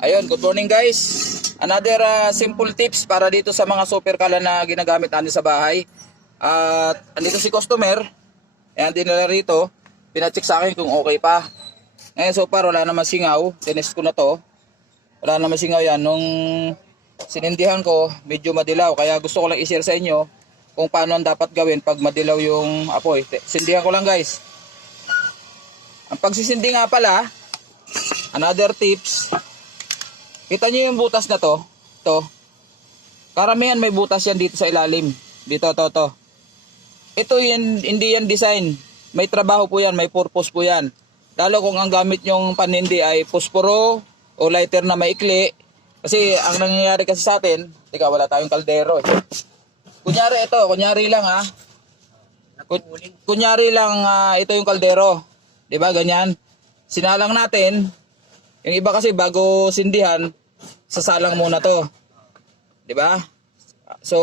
Ayun, good morning guys. Another uh, simple tips para dito sa mga super kala na ginagamit natin sa bahay. At andito si customer. Ayan, dinala rito. Pinacheck sa akin kung okay pa. Ngayon so far wala naman singaw. Tinest ko na to. Wala naman singaw yan. Nung sinindihan ko, medyo madilaw. Kaya gusto ko lang i-share sa inyo kung paano ang dapat gawin pag madilaw yung apoy. Sindihan ko lang guys. Ang pagsisindi nga pala, another tips, Kita niyo yung butas na to? To. Karamihan may butas yan dito sa ilalim. Dito, to, to. Ito yan, hindi yan design. May trabaho po yan, may purpose po yan. Lalo kung ang gamit nyong panindi ay posporo o lighter na maikli. Kasi ang nangyayari kasi sa atin, tika wala tayong kaldero eh. Kunyari ito, kunyari lang ha. Kun- kunyari lang ah, ito yung kaldero. 'Di ba ganyan? Sinalang natin, yung iba kasi bago sindihan, sasalang muna to. 'Di ba? So,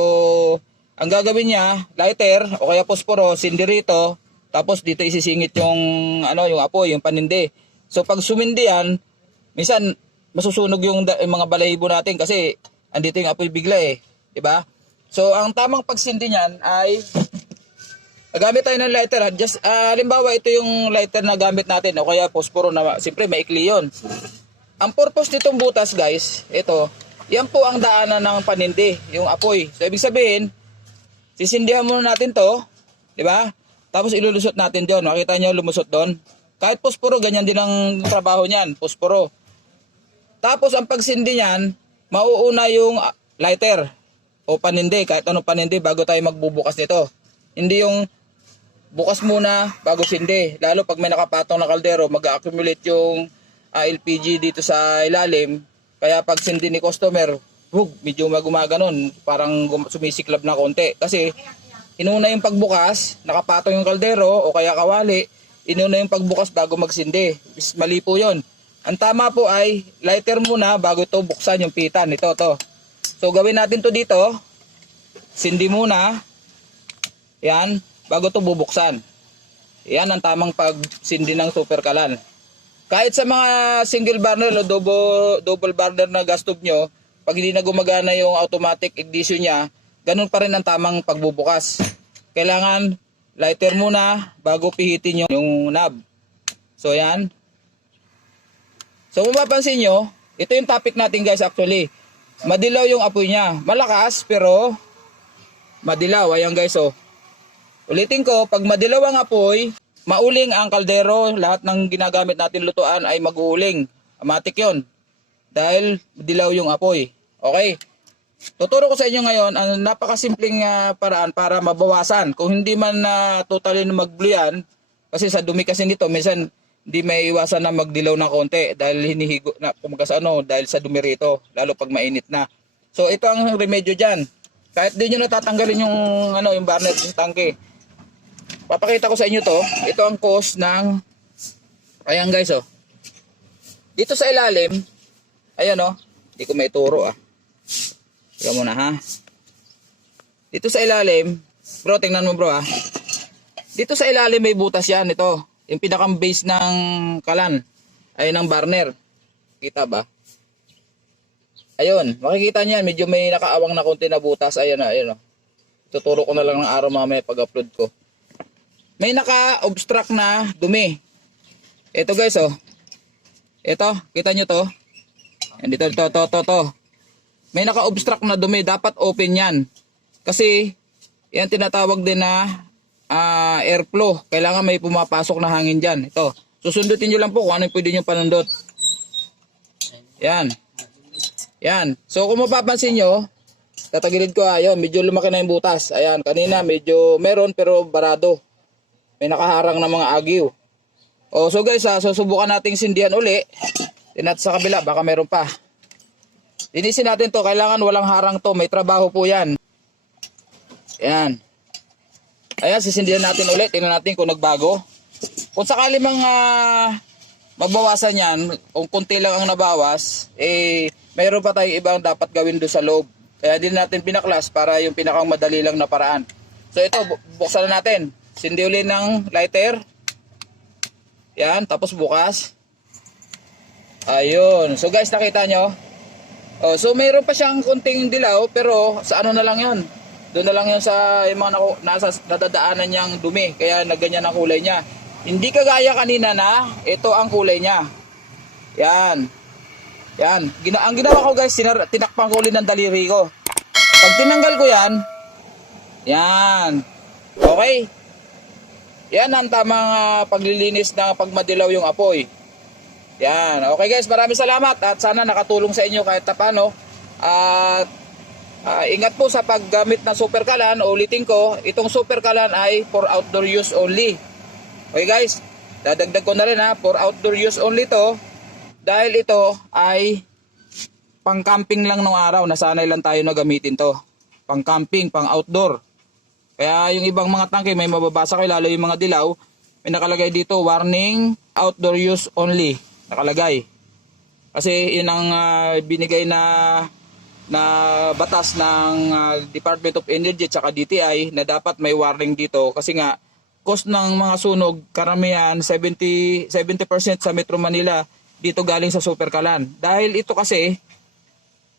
ang gagawin niya, lighter o kaya posporo, sindi rito, tapos dito isisingit yung ano, yung apoy, yung panindi. So pag sumindi yan, minsan masusunog yung, yung mga balahibo natin kasi andito yung apoy bigla eh, 'di ba? So ang tamang pagsindi niyan ay Gamit tayo ng lighter. Just, ah, halimbawa, ito yung lighter na gamit natin. O kaya posporo na, siyempre, maikli yun. Ang purpose nitong butas, guys, ito, yan po ang daanan ng panindi, yung apoy. So, ibig sabihin, sisindihan muna natin to, di ba? Tapos ilulusot natin doon. Makita nyo lumusot doon. Kahit posporo, ganyan din ang trabaho niyan, posporo. Tapos ang pagsindi niyan, mauuna yung ah, lighter o panindi, kahit anong panindi bago tayo magbubukas nito. Hindi yung bukas muna bago sindi. Lalo pag may nakapatong na kaldero, mag-accumulate yung ah, LPG dito sa ilalim. Kaya pag sindi ni customer, hug, medyo magumaganon, parang sumisiklab na konti. Kasi inuna yung pagbukas, nakapatong yung kaldero o kaya kawali, inuna yung pagbukas bago magsindi. Mali po yun. Ang tama po ay lighter muna bago ito buksan yung pitan. Ito, to. So gawin natin to dito. Sindi muna. Yan. Bago to bubuksan. Yan ang tamang pagsindi ng super kalan. Kahit sa mga single burner o double, double burner na gas tube nyo, pag hindi na gumagana yung automatic ignition niya, ganun pa rin ang tamang pagbubukas. Kailangan lighter muna bago pihitin yung, yung knob. So yan. So kung mapapansin nyo, ito yung topic natin guys actually. Madilaw yung apoy niya. Malakas pero madilaw. Ayan guys oh. Ulitin ko, pag madilaw ang apoy, mauling ang kaldero, lahat ng ginagamit natin lutuan ay mag-uuling. Amatik yon Dahil dilaw yung apoy. Okay? Tuturo ko sa inyo ngayon ang napakasimpleng ah, paraan para mabawasan. Kung hindi man na totally na mag-blue yan, kasi sa dumi kasi nito, minsan hindi may iwasan na magdilaw ng konti dahil hinihigo na kumaga ano, dahil sa dumi rito, lalo pag mainit na. So ito ang remedyo diyan. Kahit di nyo natatanggalin yung ano, yung burner sa tangke. Papakita ko sa inyo to. Ito ang cause ng Ayan guys oh. Dito sa ilalim, ayan oh. Hindi ko may turo ah. Tingnan mo na ha. Dito sa ilalim, bro, tingnan mo bro ha. Dito sa ilalim may butas yan ito. Yung pinakang base ng kalan ay ng burner. Kita ba? Ayun, makikita niyan, medyo may nakaawang na konti na butas. Ayun na, ayun oh. Tuturo ko na lang ng araw mamaya pag-upload ko. May naka-obstruct na dumi. Ito guys oh. Ito, kita nyo to? Yan dito, to, to, to, to. May naka-obstruct na dumi, dapat open yan. Kasi, yan tinatawag din na ah, airflow. Kailangan may pumapasok na hangin dyan. Ito, susundutin nyo lang po kung ano yung pwede nyo panundot. Yan. Yan. So, kung mapapansin nyo, tatagilid ko ayun, medyo lumaki na yung butas. Ayan, kanina medyo meron pero barado. May nakaharang na mga agiw. O, so guys, ha, susubukan nating sindihan uli. Tinat sa kabila, baka meron pa. Linisin natin to, kailangan walang harang to, may trabaho po yan. Yan. Ayan, sisindihan natin ulit, tingnan natin kung nagbago. Kung sakali mang ah, mabawasan yan, kung kunti lang ang nabawas, eh, mayroon pa tayong ibang dapat gawin doon sa loob. Kaya din natin pinaklas para yung pinakang madali lang na paraan. So ito, bu- buksan na natin. Sindi uli ng lighter. Yan, tapos bukas. Ayun. So guys, nakita nyo? Oh, so mayroon pa siyang kunting dilaw pero sa ano na lang 'yon. Doon na lang 'yon sa yung mga naku- nasa nadadaanan niyang dumi kaya nagganyan ang kulay niya. Hindi kagaya kanina na ito ang kulay niya. Yan. Yan. Gina ang ginawa ko guys, sinar- tinakpan ko ng daliri ko. Pag tinanggal ko yan, yan. Okay? Yan ang tamang ah, paglilinis ng pagmadilaw yung apoy. Yan. Okay guys, maraming salamat at sana nakatulong sa inyo kahit tapano. At ah, ingat po sa paggamit ng super kalan. Ulitin ko, itong super kalan ay for outdoor use only. Okay guys, dadagdag ko na rin ha, for outdoor use only to. Dahil ito ay pang camping lang nung araw, nasanay lang tayo na gamitin to. Pang camping, pang outdoor. Kaya yung ibang mga tangke may mababasa kayo, lalo yung mga dilaw, may nakalagay dito, warning, outdoor use only. Nakalagay. Kasi yun ang ah, binigay na na batas ng ah, Department of Energy at saka DTI na dapat may warning dito kasi nga cost ng mga sunog karamihan 70 70% sa Metro Manila dito galing sa Super Kalan. Dahil ito kasi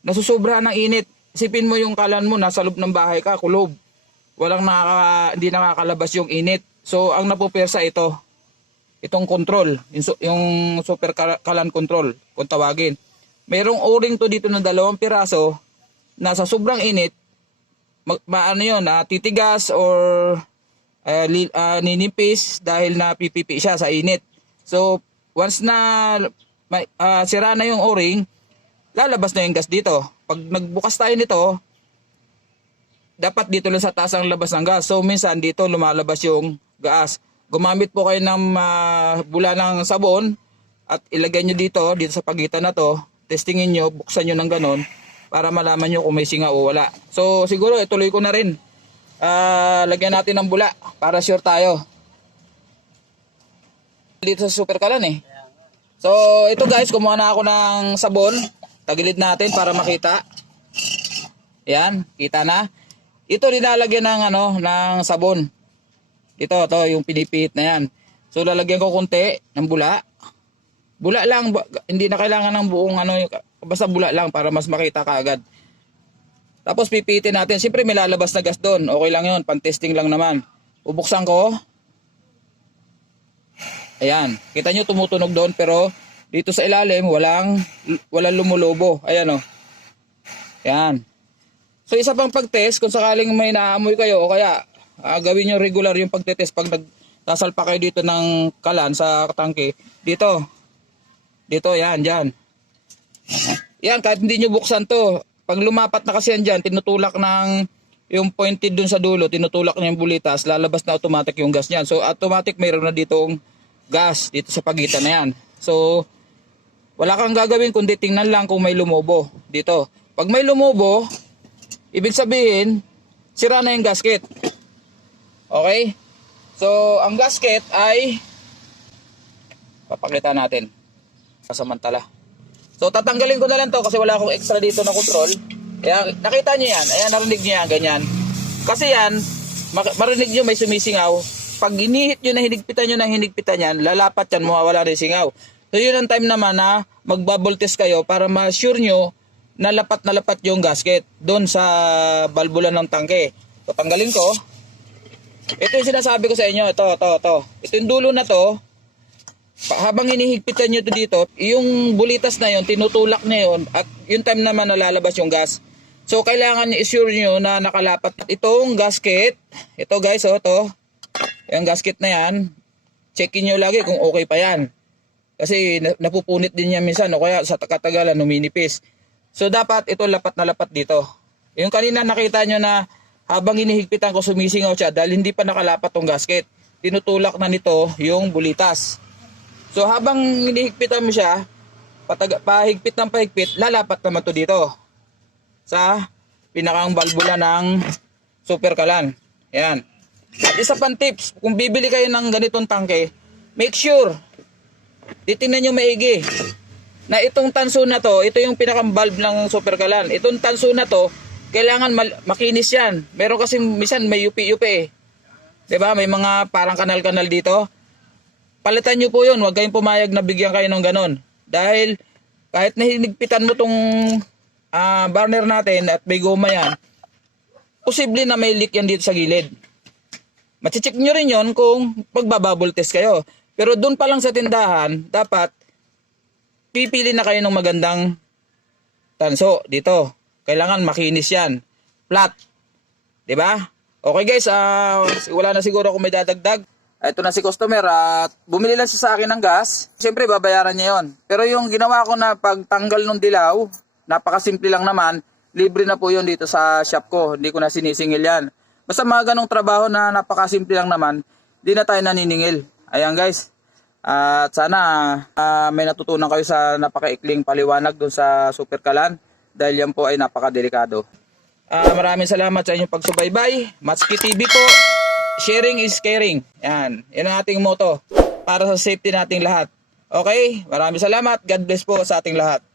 nasusobra ng init. Isipin mo yung kalan mo nasa loob ng bahay ka, kulob. Walang nakaka, hindi nakakalabas yung init. So ang napupersa ito itong control, yung, su- yung super kal- kalan control, kung tawagin. Mayroong o-ring to dito ng dalawang piraso na sa sobrang init, mag, maano yun, ah, titigas or ah, li, ah, ninipis dahil na pipipi siya sa init. So, once na may, ah, sira na yung o-ring, lalabas na yung gas dito. Pag nagbukas tayo nito, dapat dito lang sa taas ang labas ng gas. So minsan dito lumalabas yung gas. Gumamit po kayo ng ah, bula ng sabon at ilagay nyo dito, dito sa pagitan na to. Testingin nyo, buksan nyo ng ganon para malaman nyo kung may singa o wala. So siguro ituloy ko na rin. Ah, lagyan natin ng bula para sure tayo. Dito sa super kalan eh. So ito guys, kumuha na ako ng sabon. Tagilid natin para makita. Yan, kita na. Ito nilalagyan ng ano, ng sabon. Ito, to yung pinipihit na yan. So lalagyan ko konti ng bula. Bula lang, hindi na kailangan ng buong ano, basta bula lang para mas makita kaagad. Tapos pipihitin natin. Siyempre may lalabas na gas doon. Okay lang yun, pan-testing lang naman. Bubuksan ko. Ayan, kita nyo tumutunog doon pero dito sa ilalim walang walang lumulubo. Ayan oh. Yan. So isa pang pag-test kung sakaling may naamoy kayo o kaya ah, gawin nyo regular yung pagtetest pag nagtasalpa kayo dito ng kalan sa tangke. Dito. Dito, yan, dyan. Yan, kahit hindi nyo buksan to. Pag lumapat na kasi yan dyan, tinutulak ng yung pointed dun sa dulo, tinutulak na yung bulitas, lalabas na automatic yung gas niyan. So automatic mayroon na ditong gas dito sa pagitan na yan. So wala kang gagawin kundi tingnan lang kung may lumobo dito. Pag may lumobo, ibig sabihin, sira na yung gasket. Okay? So, ang gasket ay papakita natin. Kasamantala. So, tatanggalin ko na lang to kasi wala akong extra dito na control. Kaya, nakita nyo yan. Ayan, narinig nyo yan, ganyan. Kasi yan, marinig nyo may sumisingaw. Pag hinihit nyo na hinigpitan nyo na hinigpitan yan, lalapat yan, mawawala rin singaw. So, yun ang time naman na magbubble test kayo para ma-sure nyo na lapat na lapat yung gasket doon sa balbula ng tangke. So, tanggalin ko. Ito yung sinasabi ko sa inyo. Ito, ito, ito. Ito yung dulo na to. Habang hinihigpitan nyo to dito, yung bulitas na yon tinutulak na yon at yung time naman na lalabas yung gas. So, kailangan i-sure nyo na nakalapat itong gasket. Ito guys, oh, to. Yung gasket na yan. Checkin nyo lagi kung okay pa yan. Kasi na- napupunit din yan minsan o kaya sa katagalan numinipis. So dapat ito lapat na lapat dito. Yung kanina nakita nyo na habang hinihigpitan ko sumisingaw siya dahil hindi pa nakalapat tong gasket. Tinutulak na nito yung bulitas. So habang hinihigpitan mo siya, patag pahigpit ng pahigpit, lalapat naman to dito. Sa pinakang balbula ng super kalan. Yan. At isa pang tips, kung bibili kayo ng ganitong tangke, make sure titingnan nyo maigi na itong tanso na to, ito yung pinakang valve ng super kalan. Itong tanso na to, kailangan makinis yan. Meron kasi misan may yupi-yupi eh. ba? May mga parang kanal-kanal dito. Palitan nyo po yun. Huwag kayong pumayag na bigyan kayo ng ganon. Dahil kahit nahinigpitan mo tong ah, burner natin at may goma yan, posible na may leak yan dito sa gilid. Machicheck nyo rin yon kung pagbabubble test kayo. Pero doon pa lang sa tindahan, dapat pipili na kayo ng magandang tanso dito. Kailangan makinis yan. Flat. 'Di ba? Okay guys, ah wala na siguro kung may dadagdag. Ito na si customer at bumili lang siya sa akin ng gas. Siyempre babayaran niya 'yon. Pero yung ginawa ko na pagtanggal ng dilaw, napakasimple lang naman. Libre na po 'yon dito sa shop ko. Hindi ko na sinisingil 'yan. Basta mga ganong trabaho na napakasimple lang naman, di na tayo naniningil. Ayan guys. At sana ah, may natutunan kayo sa napakaikling paliwanag doon sa Super Kalan dahil yan po ay napakadelikado. Ah, maraming salamat sa inyong pagsubaybay. Matski TV po. Sharing is caring. Yan. Yan ang ating motto para sa safety nating lahat. Okay? Maraming salamat. God bless po sa ating lahat.